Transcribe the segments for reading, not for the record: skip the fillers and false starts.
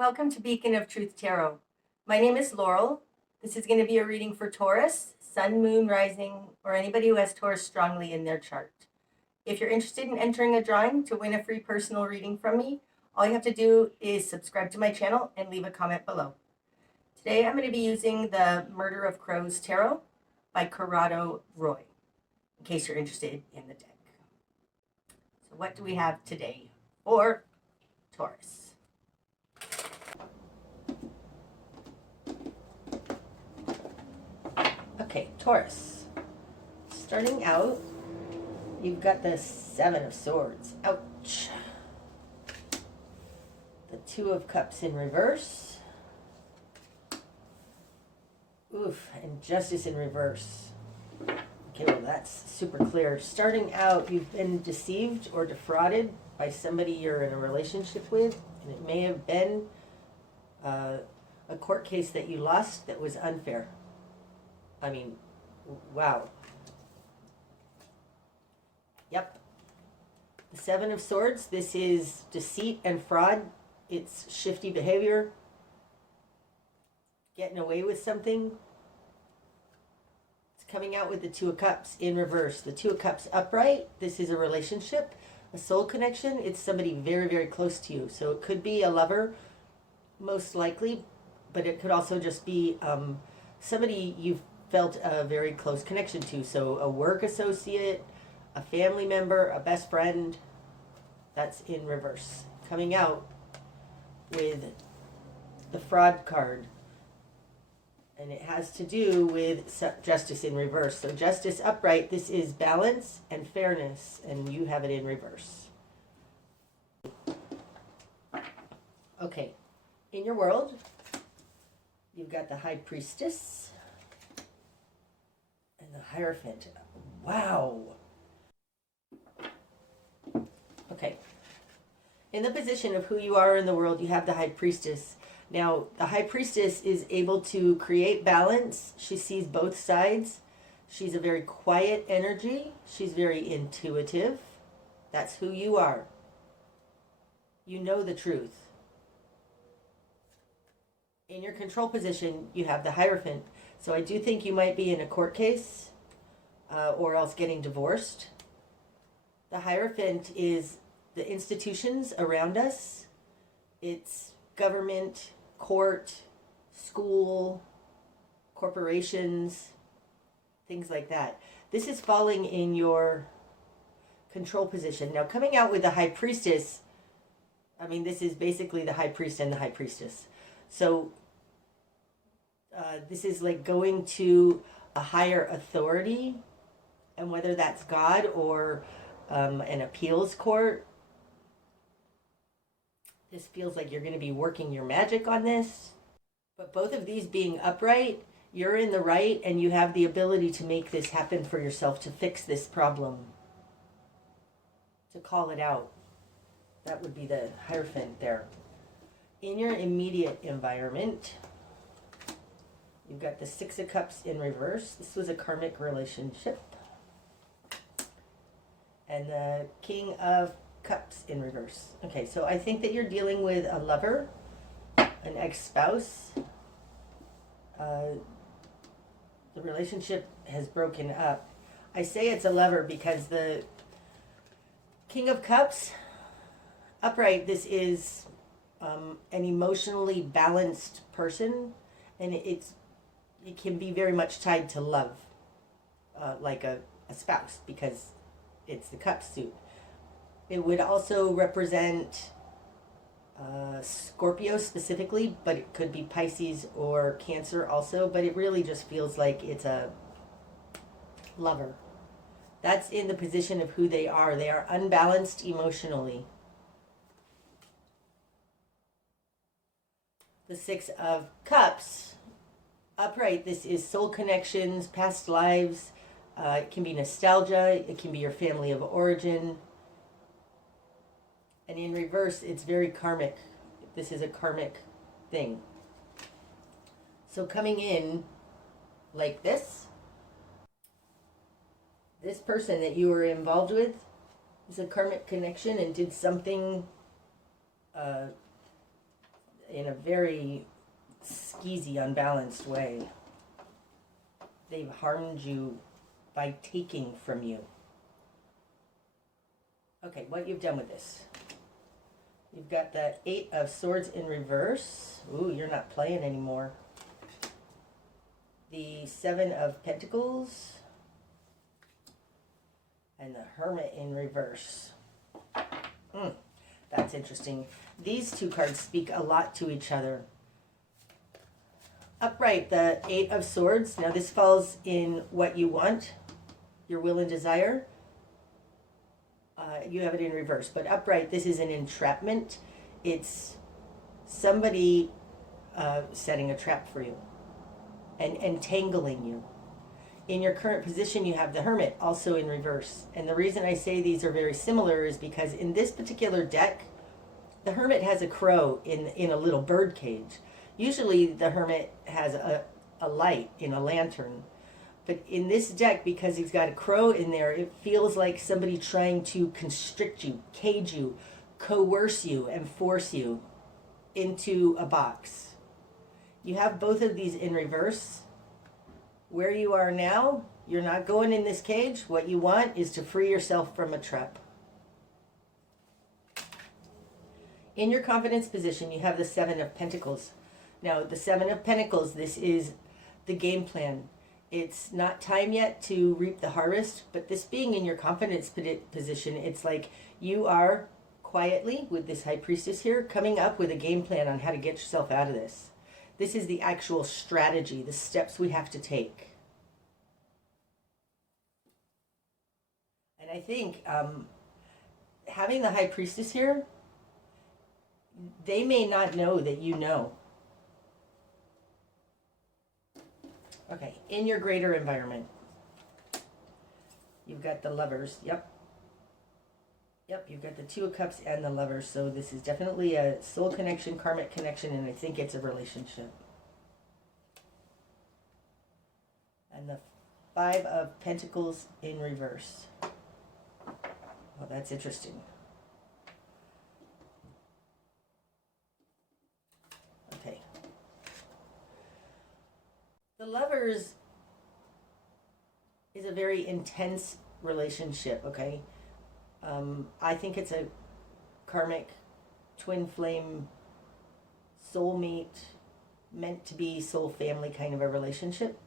Welcome to Beacon of Truth Tarot. My name is Laurel. This is going to be a reading for Taurus, Sun, Moon, Rising, or anybody who has Taurus strongly in their chart. If you're interested in entering a drawing to win a free personal reading from me, all you have to do is subscribe to my channel and leave a comment below. Today I'm going to be using the Murder of Crows Tarot by Corrado, in case you're interested in the deck. So what do we have today for Taurus? Okay, Taurus. Starting out, you've got the Seven of Swords. Ouch. The Two of Cups in reverse. Oof, and Justice in reverse. Okay, well that's super clear. Starting out, you've been deceived or defrauded by somebody you're in a relationship with, and it may have been a court case that you lost that was unfair. I mean, wow. Yep. The Seven of Swords, this is deceit and fraud. It's shifty behavior. Getting away with something. It's coming out with the Two of Cups in reverse. The Two of Cups upright, this is a relationship, a soul connection. It's somebody very, very close to you. So it could be a lover, most likely, but it could also just be somebody you've felt a very close connection to. So a work associate, a family member, a best friend. That's in reverse. Coming out with the fraud card. And it has to do with justice in reverse. So justice upright, this is balance and fairness, and you have it in reverse. Okay, in your world, you've got the High Priestess and the Hierophant. Wow. Okay. In the position of who you are in the world, you have the High Priestess. Now, the High Priestess is able to create balance. She sees both sides. She's a very quiet energy. She's very intuitive. That's who you are. You know the truth. In your control position, you have the Hierophant. So I do think you might be in a court case or else getting divorced. The Hierophant is the institutions around us. It's government, court, school, corporations, things like that. This is falling in your control position. Now, coming out with the High Priestess, I mean, this is basically the High Priest and the High Priestess. So this is like going to a higher authority, and whether that's God or an appeals court. This feels like you're going to be working your magic on this. But both of these being upright, you're in the right and you have the ability to make this happen for yourself, to fix this problem, to call it out. That would be the Hierophant there. In your immediate environment, you've got the Six of Cups in reverse. This was a karmic relationship. And the King of Cups in reverse. Okay, so I think that you're dealing with a lover, an ex-spouse. The relationship has broken up. I say it's a lover because the King of Cups, upright, this is an emotionally balanced person, and it can be very much tied to love, like a spouse, because it's the cup suit. It would also represent Scorpio specifically, but it could be Pisces or Cancer also, but it really just feels like it's a lover. That's in the position of who they are. They are unbalanced emotionally. The Six of Cups, upright, this is soul connections, past lives. It can be nostalgia. It can be your family of origin. And in reverse, it's very karmic. This is a karmic thing. So coming in like this person that you were involved with is a karmic connection and did something in a very skeezy, unbalanced way. They've harmed you by taking from you. Okay, what you've done with this. You've got the 8 of Swords in reverse. Ooh, you're not playing anymore. The 7 of Pentacles. And the Hermit in reverse. That's interesting. These two cards speak a lot to each other. Upright, the 8 of Swords. Now this falls in what you want, your will and desire. You have it in reverse. But upright, this is an entrapment. It's somebody setting a trap for you and entangling you. In your current position, you have the Hermit, also in reverse. And the reason I say these are very similar is because in this particular deck, the Hermit has a crow in a little bird cage. Usually the Hermit has a light in a lantern. But in this deck, because he's got a crow in there, it feels like somebody trying to constrict you, cage you, coerce you, and force you into a box. You have both of these in reverse. Where you are now, you're not going in this cage. What you want is to free yourself from a trap. In your confidence position, you have the 7 of Pentacles. Now, the 7 of Pentacles, this is the game plan. It's not time yet to reap the harvest, but this being in your confidence position, it's like you are quietly, with this High Priestess here, coming up with a game plan on how to get yourself out of this. This is the actual strategy, the steps we have to take. And I think having the High Priestess here, they may not know that you know. Okay, in your greater environment, you've got the Lovers. Yep, you've got the 2 of Cups and the Lovers. So this is definitely a soul connection, karmic connection, and I think it's a relationship. And the 5 of Pentacles in reverse. Well, that's interesting. Okay. The Lovers is a very intense relationship, okay? I think it's a karmic, twin flame, soulmate, meant to be soul family kind of a relationship.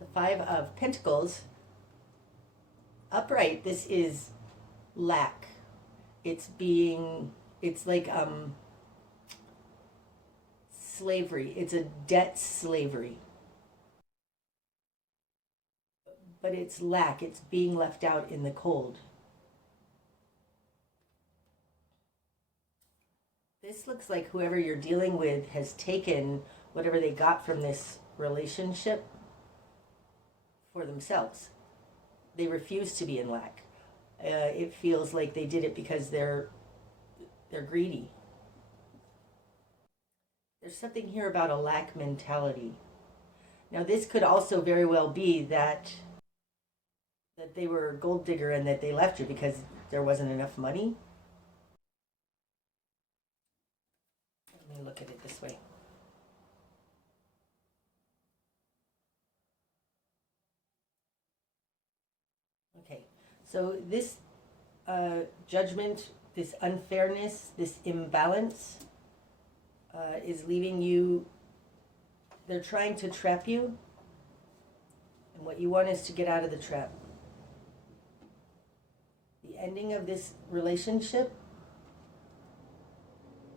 The 5 of Pentacles, upright, this is lack. It's like slavery. It's a debt slavery. But it's lack. It's being left out in the cold. This looks like whoever you're dealing with has taken whatever they got from this relationship for themselves. They refuse to be in lack. It feels like they did it because they're greedy. There's something here about a lack mentality. Now this could also very well be that they were a gold digger and that they left you because there wasn't enough money. Let me look at it this way. Okay, so this judgment, this unfairness, this imbalance is leaving you, they're trying to trap you, and what you want is to get out of the trap. The ending of this relationship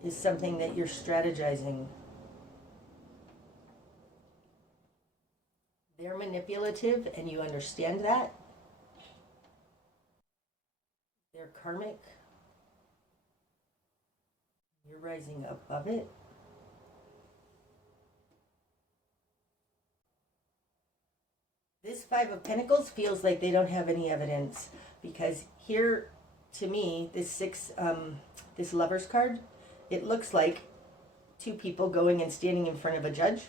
is something that you're strategizing. They're manipulative, and you understand that. They're karmic. You're rising above it. This 5 of Pentacles feels like they don't have any evidence, because here, to me, this this Lovers card, it looks like 2 people going and standing in front of a judge.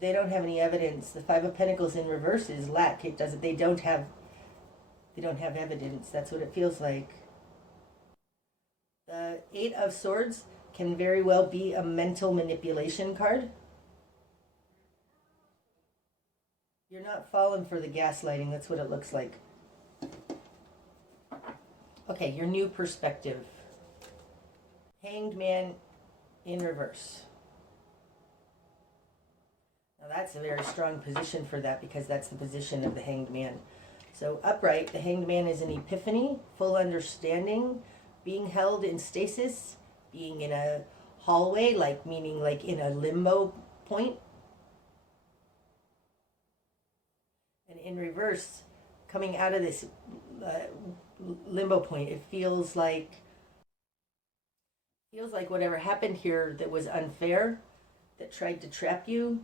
They don't have any evidence. The 5 of Pentacles in reverse is lack. It doesn't. They don't have evidence. That's what it feels like. Eight of Swords can very well be a mental manipulation card. You're not falling for the gaslighting. That's what it looks like. Okay, your new perspective. Hanged Man in reverse. Now that's a very strong position for that, because that's the position of the Hanged Man. So upright, the Hanged Man is an epiphany, full understanding, being held in stasis, being in a hallway, like meaning like in a limbo point. And in reverse, coming out of this limbo point, it feels like whatever happened here that was unfair, that tried to trap you,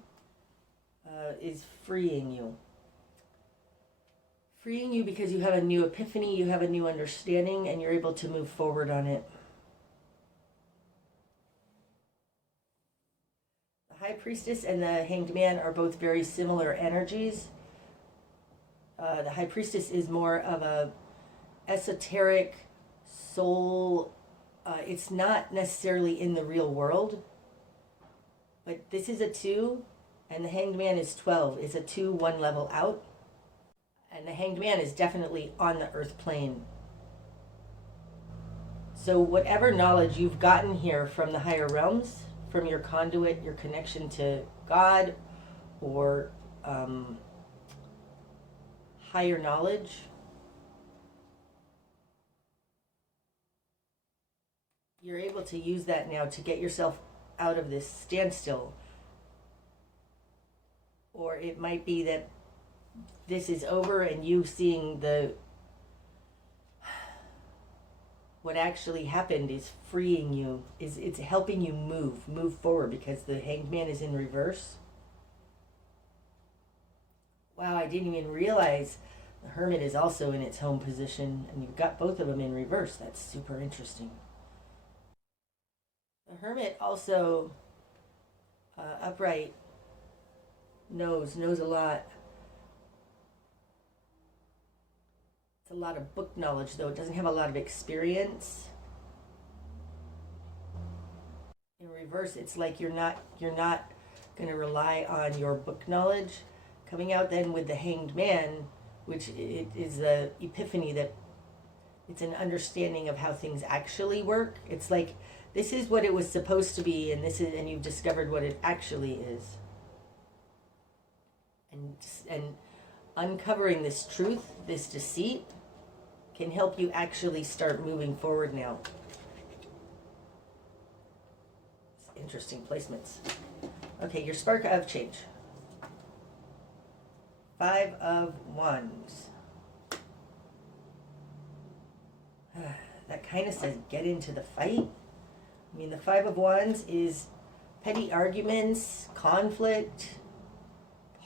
is freeing you. Freeing you because you have a new epiphany, you have a new understanding, and you're able to move forward on it. The High Priestess and the Hanged Man are both very similar energies. The High Priestess is more of a esoteric soul. It's not necessarily in the real world, but this is a 2, and the Hanged Man is 12. It's a 2, 1 level out. And the Hanged Man is definitely on the earth plane. So whatever knowledge you've gotten here from the higher realms, from your conduit, your connection to God, or higher knowledge, you're able to use that now to get yourself out of this standstill. Or it might be that this is over and you seeing what actually happened is freeing you, it's helping you move forward, because the Hanged Man is in reverse. Wow, I didn't even realize the Hermit is also in its home position, and you've got both of them in reverse. That's super interesting. The Hermit also, upright, knows a lot. It's a lot of book knowledge, though. It doesn't have a lot of experience. In reverse, it's like you're not going to rely on your book knowledge. Coming out then with the Hanged Man, which it is the epiphany, that it's an understanding of how things actually work. It's like, this is what it was supposed to be, and you've discovered what it actually is. And uncovering this truth, this deceit, can help you actually start moving forward now. It's interesting placements. Okay, your spark of change. 5 of Wands. That kind of says get into the fight. I mean, the 5 of Wands is petty arguments, conflict,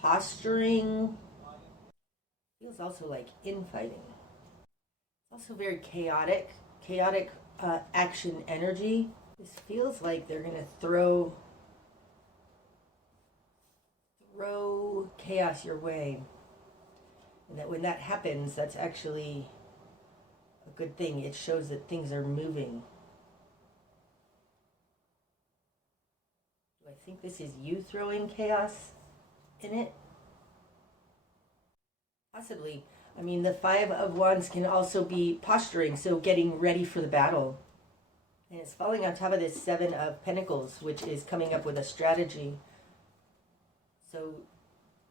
posturing. Feels also like infighting. It's also very chaotic action energy. This feels like they're going to throw chaos your way. And that when that happens, that's actually a good thing. It shows that things are moving. Do I think this is you throwing chaos in it? Possibly. I mean, the 5 of Wands can also be posturing, so getting ready for the battle. And it's falling on top of this 7 of Pentacles, which is coming up with a strategy. So,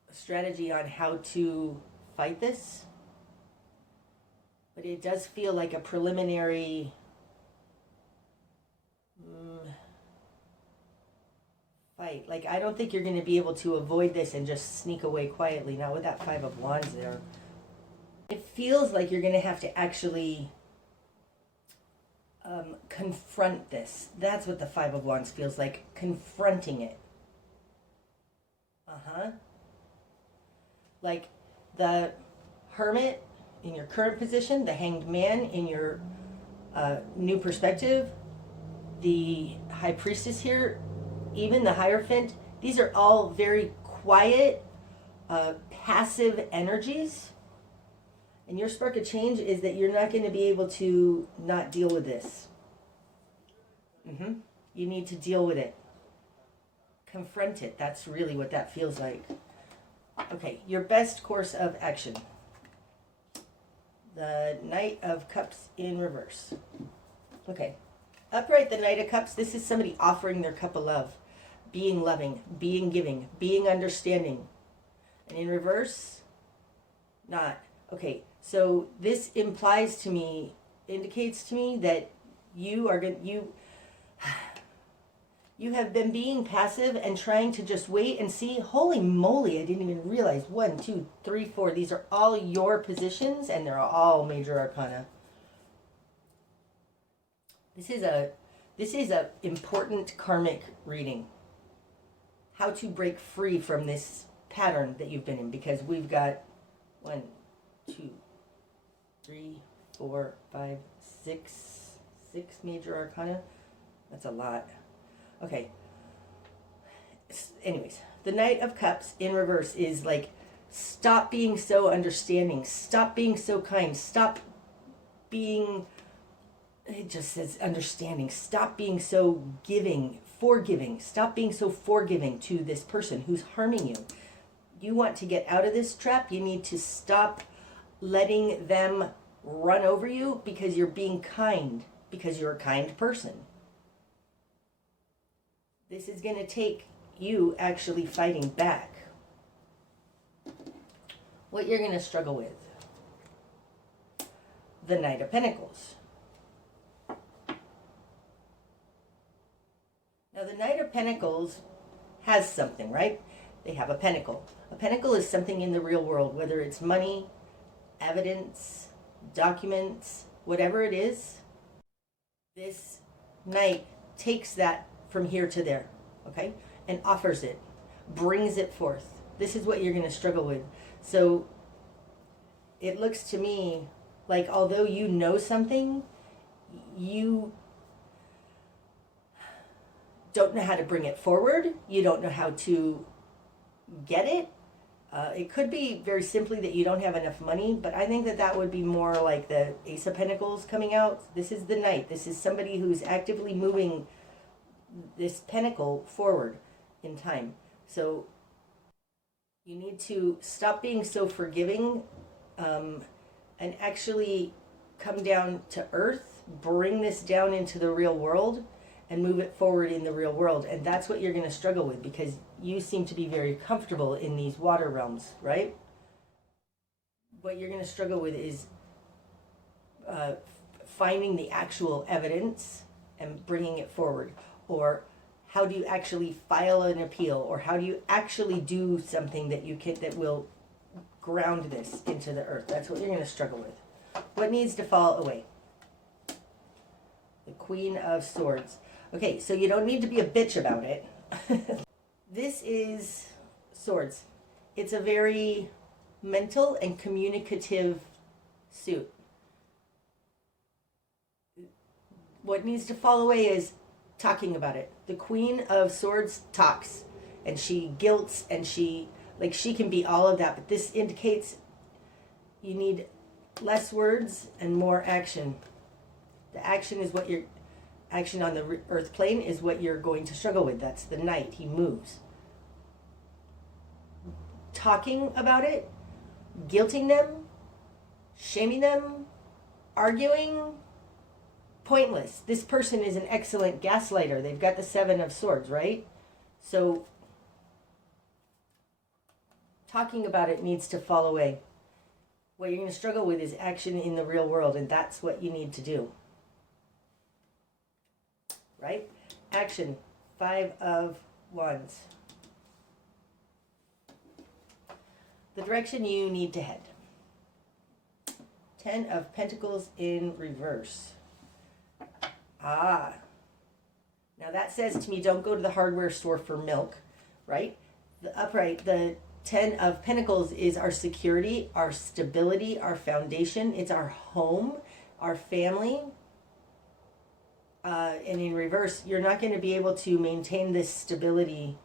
a strategy on how to fight this. But it does feel like a preliminary fight. Like, I don't think you're going to be able to avoid this and just sneak away quietly. Not with that 5 of Wands there. It feels like you're going to have to actually confront this. That's what the 5 of Wands feels like, confronting it. Like the Hermit in your current position, the Hanged Man in your new perspective, the High Priestess here, even the Hierophant, these are all very quiet, passive energies. And your spark of change is that you're not going to be able to not deal with this. You need to deal with it. Confront it. That's really what that feels like. Okay, your best course of action. The Knight of Cups in reverse. Okay. Upright, the Knight of Cups. This is somebody offering their cup of love. Being loving, being giving, being understanding. And in reverse, not. Okay, so this implies to me, indicates to me that you are going to, you have been being passive and trying to just wait and see. Holy moly, I didn't even realize. 1, 2, 3, 4. These are all your positions, and they're all major arcana. This is a important karmic reading. How to break free from this pattern that you've been in, because we've got 1, 2, 3, 4, 5, 6 major arcana. That's a lot. Okay. Anyways, the Knight of Cups in reverse is like, stop being so understanding. Stop being so kind. Stop being, it just says understanding. Stop being so giving, forgiving. Stop being so forgiving to this person who's harming you. You want to get out of this trap. You need to stop letting them run over you because you're being kind, because you're a kind person. This is going to take you actually fighting back. What you're going to struggle with. The Knight of Pentacles. Now the Knight of Pentacles has something, right? They have a pentacle. A pentacle is something in the real world, whether it's money, evidence, documents, whatever it is. This knight takes that from here to there, okay? And offers it, brings it forth. This is what you're going to struggle with. So it looks to me like, although you know something, you don't know how to bring it forward. You don't know how to get it. It could be very simply that you don't have enough money, but I think that that would be more like the Ace of Pentacles coming out. This is the Knight. This is somebody who's actively moving this pentacle forward in time. So you need to stop being so forgiving, and actually come down to earth, bring this down into the real world, and move it forward in the real world. And that's what you're going to struggle with, because you seem to be very comfortable in these water realms, right? What you're going to struggle with is finding the actual evidence and bringing it forward. Or how do you actually file an appeal? Or how do you actually do something that you can, that will ground this into the earth? That's what you're going to struggle with. What needs to fall away? The Queen of Swords. Okay, so you don't need to be a bitch about it. This is Swords. It's a very mental and communicative suit. What needs to fall away is talking about it. The Queen of Swords talks, and she guilts, and she can be all of that, but this indicates you need less words and more action. The action is what you're, action on the earth plane is what you're going to struggle with. That's the Knight. He moves. Talking about it, guilting them, shaming them, arguing, pointless. This person is an excellent gaslighter. They've got the 7 of Swords, right? So talking about it needs to fall away. What you're going to struggle with is action in the real world, and that's what you need to do. Right? Action. 5 of Wands. The direction you need to head. 10 of Pentacles in reverse. Ah. Now that says to me, don't go to the hardware store for milk, right? The upright, the 10 of Pentacles is our security, our stability, our foundation. It's our home, our family. And in reverse, you're not going to be able to maintain this stability.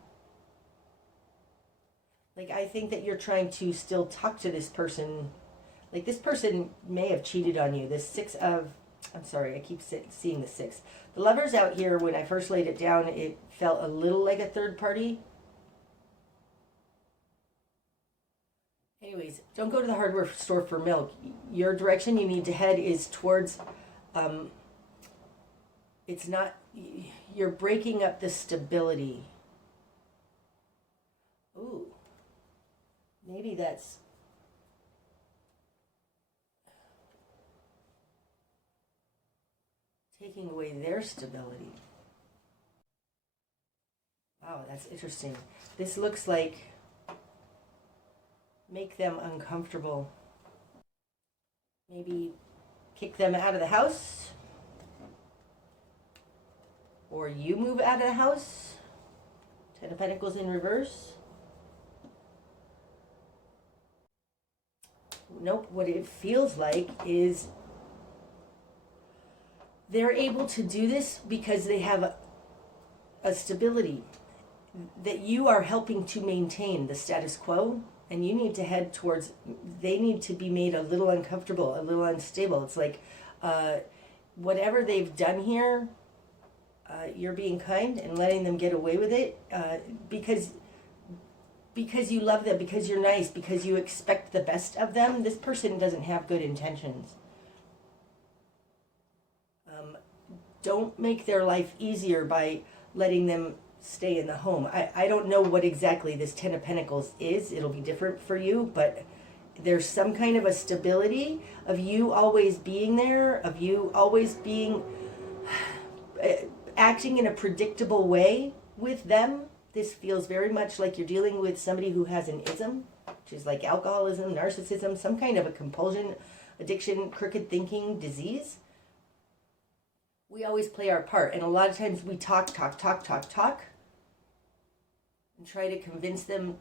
Like, I think that you're trying to still talk to this person. Like, this person may have cheated on you. This 6 of I'm sorry, I keep seeing the 6. The Lovers out here, when I first laid it down, it felt a little like a third party. Anyways, don't go to the hardware store for milk. Your direction you need to head is towards, it's not, you're breaking up the stability. Ooh, maybe that's, taking away their stability. Wow, that's interesting. This looks like make them uncomfortable. Maybe kick them out of the house. Or you move out of the house. 10 of Pentacles in reverse. Nope, what it feels like is they're able to do this because they have a stability that you are helping to maintain the status quo, and you need to head towards, they need to be made a little uncomfortable, a little unstable. It's like whatever they've done here, you're being kind and letting them get away with it because you love them, because you're nice, because you expect the best of them. This person doesn't have good intentions. Don't make their life easier by letting them stay in the home. I don't know what exactly this 10 of Pentacles is. It'll be different for you, but there's some kind of a stability of you always being there, of you always being, acting in a predictable way with them. This feels very much like you're dealing with somebody who has an ism, which is like alcoholism, narcissism, some kind of a compulsion, addiction, crooked thinking, disease. We always play our part, and a lot of times we talk, and try to convince them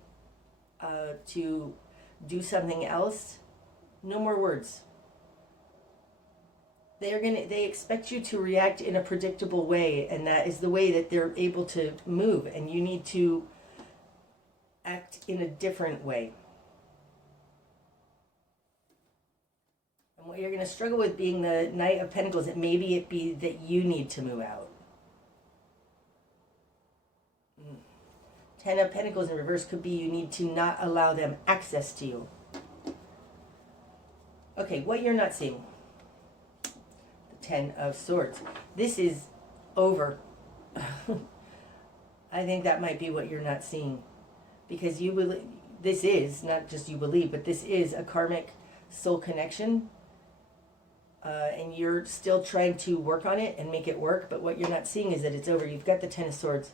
to do something else. No more words. They expect you to react in a predictable way, and that is the way that they're able to move, and you need to act in a different way. And what you're going to struggle with being the Knight of Pentacles, it maybe it be that you need to move out. 10 of Pentacles in reverse could be you need to not allow them access to you. Okay, what you're not seeing. The 10 of Swords. This is over. I think that might be what you're not seeing. Because you believe, this is, not just you believe, but this is a karmic soul connection. And you're still trying to work on it and make it work, but what you're not seeing is that it's over. You've got the 10 of Swords.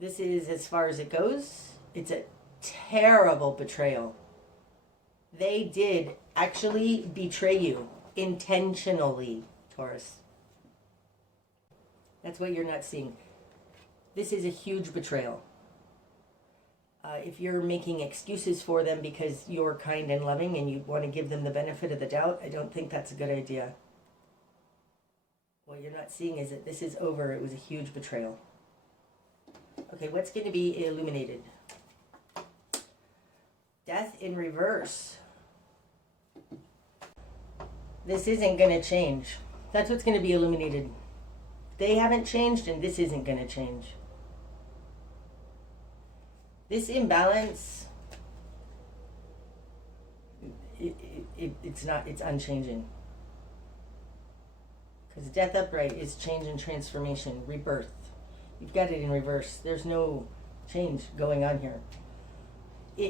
This is as far as it goes. It's a terrible betrayal. They did actually betray you intentionally, Taurus. That's what you're not seeing. This is a huge betrayal. If you're making excuses for them because you're kind and loving and you want to give them the benefit of the doubt, I don't think that's a good idea. What you're not seeing is that this is over. It was a huge betrayal. Okay, what's going to be illuminated? Death in reverse. This isn't going to change. That's what's going to be illuminated. They haven't changed, and this isn't going to change. This imbalance, it's unchanging. Because death upright is change and transformation, rebirth. You've got it in reverse. There's no change going on here.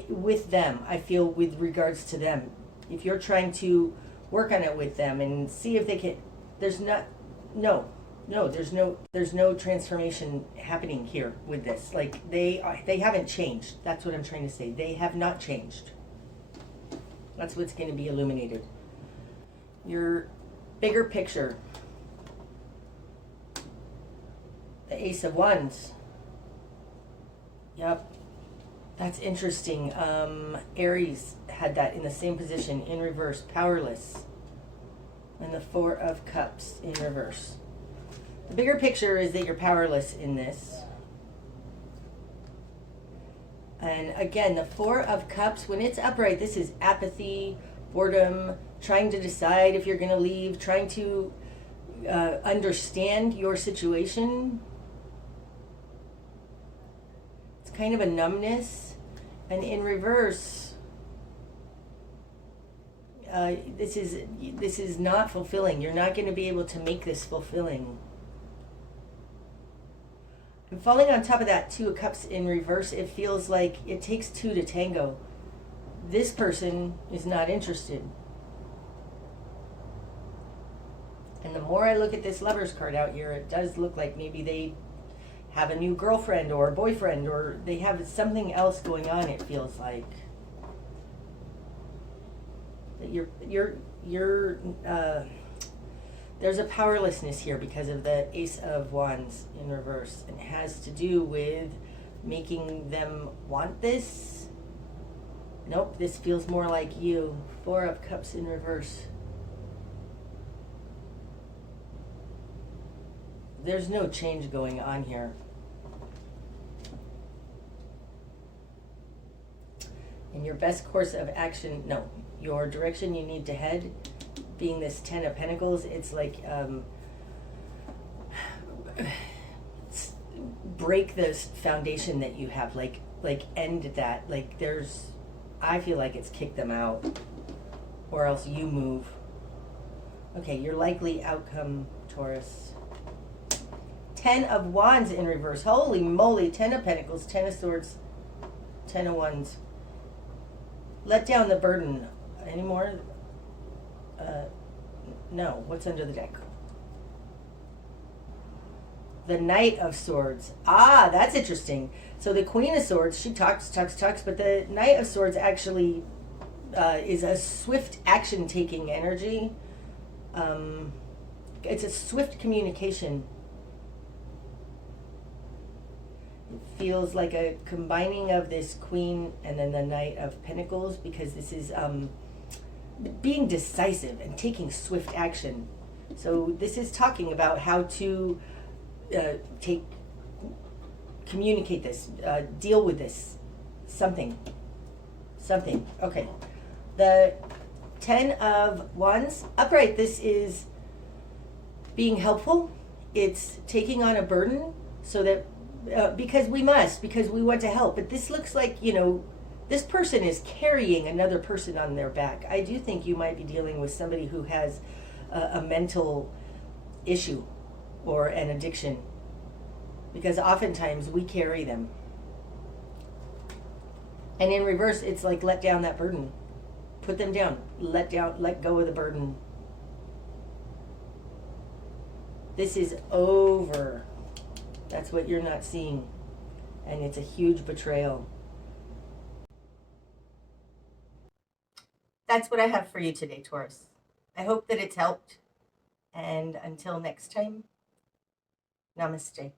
With them, I feel with regards to them, if you're trying to work on it with them and see if they can, there's no transformation happening here with this. Like they haven't changed. That's what I'm trying to say. They have not changed. That's what's going to be illuminated. Your bigger picture. The Ace of Wands. Yep. That's interesting. Aries had that in the same position, in reverse, powerless. And the Four of Cups in reverse. The bigger picture is that you're powerless in this. And again, the Four of Cups, when it's upright, this is apathy, boredom, trying to decide if you're going to leave, trying to understand your situation. It's kind of a numbness. And in reverse, this is not fulfilling. You're not going to be able to make this fulfilling. And falling on top of that Two of Cups in reverse, it feels like it takes two to tango. This person is not interested. And the more I look at this Lovers card out here, it does look like maybe they have a new girlfriend or boyfriend, or they have something else going on, it feels like. There's a powerlessness here because of the Ace of Wands in reverse. And it has to do with making them want this. Nope, this feels more like you. Four of Cups in reverse. There's no change going on here. And your best course of action, no, your direction you need to head, being this Ten of Pentacles, it's like break this foundation that you have, like end that. Like I feel like it's kick them out, or else you move. Okay, your likely outcome, Taurus. Ten of Wands in reverse. Holy moly, Ten of Pentacles, Ten of Swords, Ten of Wands. Let down the burden. Any more? No. What's under the deck? The Knight of Swords. Ah, that's interesting. So the Queen of Swords, she talks, but the Knight of Swords actually is a swift action-taking energy. It's a swift communication. It feels like a combining of this Queen and then the Knight of Pentacles, because this is being decisive and taking swift action. So this is talking about how to communicate this, deal with this, something. Okay. The Ten of Wands, upright, this is being helpful. It's taking on a burden so that, because we want to help. But this looks like, this person is carrying another person on their back. I do think you might be dealing with somebody who has a mental issue or an addiction, because oftentimes we carry them. And in reverse, it's like let down that burden. Put them down. Let go of the burden. This is over. That's what you're not seeing. And it's a huge betrayal. That's what I have for you today, Taurus. I hope that it's helped. And until next time, namaste.